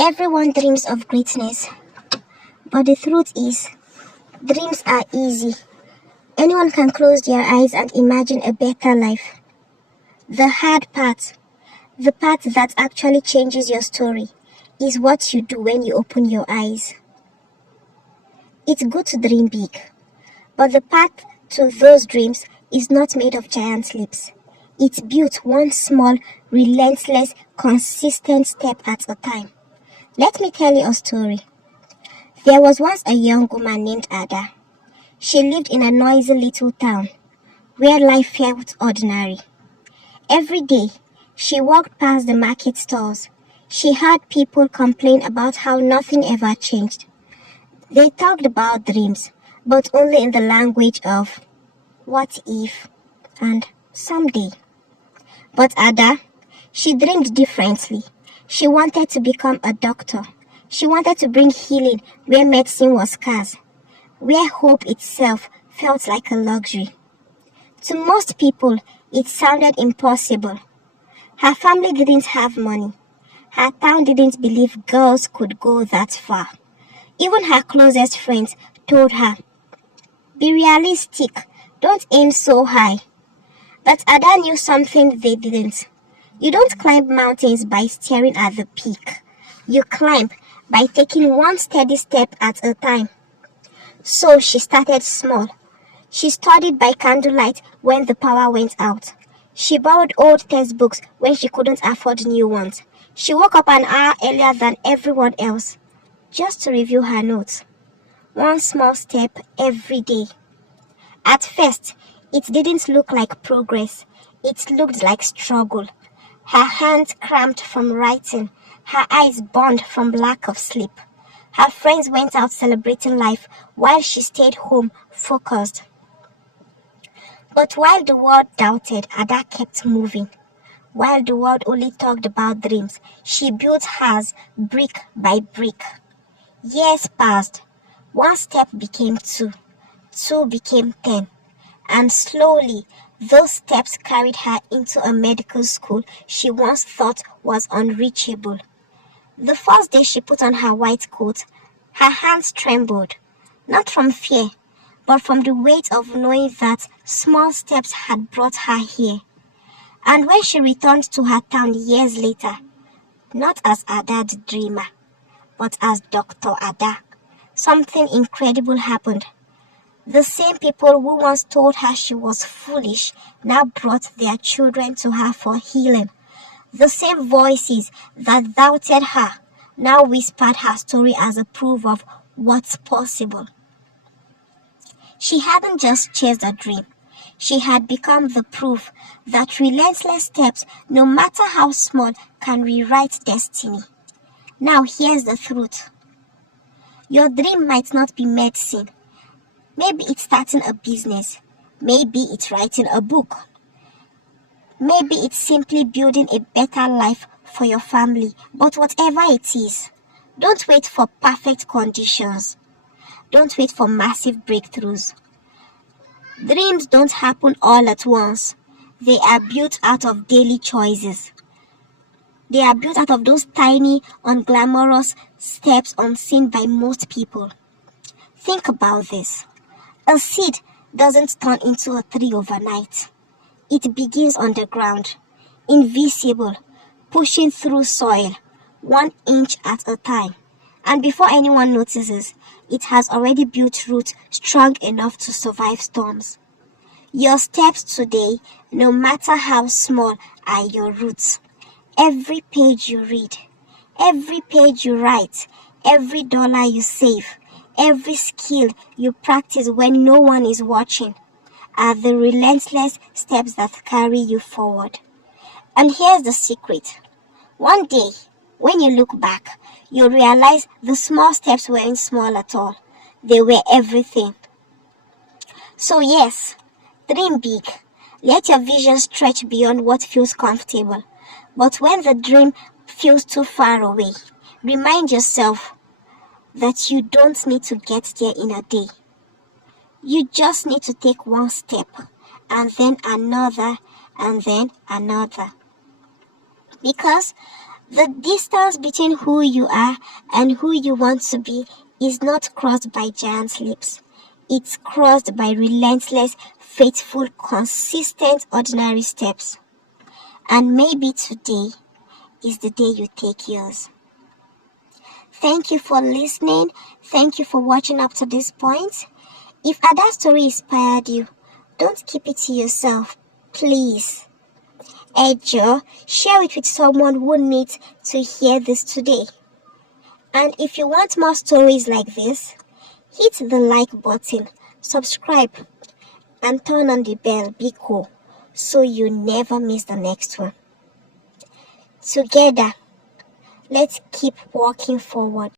Everyone dreams of greatness, but the truth is, dreams are easy. Anyone can close their eyes and imagine a better life. The hard part, the part that actually changes your story, is what you do when you open your eyes. It's good to dream big, but the path to those dreams is not made of giant leaps. It's built one small, relentless, consistent step at a time. Let me tell you a story. There was once a young woman named Ada. She lived in a noisy little town where life felt ordinary. Every day, she walked past the market stalls. She heard people complain about how nothing ever changed. They talked about dreams, but only in the language of what if and someday. But Ada, she dreamed differently. She wanted to become a doctor. She wanted to bring healing where medicine was scarce, where hope itself felt like a luxury. To most people, it sounded impossible. Her family didn't have money. Her town didn't believe girls could go that far. Even her closest friends told her, "Be realistic, don't aim so high." But Ada knew something they didn't. You don't climb mountains by staring at the peak. You climb by taking one steady step at a time. So she started small. She studied by candlelight when the power went out. She borrowed old textbooks when she couldn't afford new ones. She woke up an hour earlier than everyone else, just to review her notes. One small step every day. At first, it didn't look like progress. It looked like struggle. Her hands cramped from writing. Her eyes burned from lack of sleep. Her friends went out celebrating life while she stayed home focused. But while the world doubted, Ada kept moving. While the world only talked about dreams, she built hers brick by brick. Years passed. One step became two. Two became 10. And slowly, those steps carried her into a medical school she once thought was unreachable. The first day she put on her white coat, her hands trembled, not from fear, but from the weight of knowing that small steps had brought her here. And when she returned to her town years later, not as Ada the dreamer, but as Dr. Ada, something incredible happened. The same people who once told her she was foolish now brought their children to her for healing. The same voices that doubted her now whispered her story as a proof of what's possible. She hadn't just chased a dream. She had become the proof that relentless steps, no matter how small, can rewrite destiny. Now here's the truth. Your dream might not be medicine. Maybe it's starting a business. Maybe it's writing a book. Maybe it's simply building a better life for your family. But whatever it is, don't wait for perfect conditions. Don't wait for massive breakthroughs. Dreams don't happen all at once. They are built out of daily choices. They are built out of those tiny, unglamorous steps unseen by most people. Think about this. A seed doesn't turn into a tree overnight. It begins on the ground, invisible, pushing through soil, 1 inch at a time. And before anyone notices, it has already built roots strong enough to survive storms. Your steps today, no matter how small, are your roots. Every page you read, every page you write, every dollar you save, every skill you practice when no one is watching are the relentless steps that carry you forward. And here's the secret. One day, when you look back, you'll realize the small steps weren't small at all. They were everything. So yes, dream big. Let your vision stretch beyond what feels comfortable. But when the dream feels too far away, remind yourself that you don't need to get there in a day. You just need to take one step, and then another, and then another. Because The distance between who you are and who you want to be is not crossed by giant leaps. It's crossed by relentless, faithful, consistent, ordinary steps. And maybe today is the day you take yours. Thank you for listening. Thank you for watching up to this point. If Ada's story inspired you, don't keep it to yourself, please. Ejo, share it with someone who needs to hear this today. And if you want more stories like this, hit the like button, subscribe, and turn on the bell, Biko, so you never miss the next one. Together, let's keep walking forward.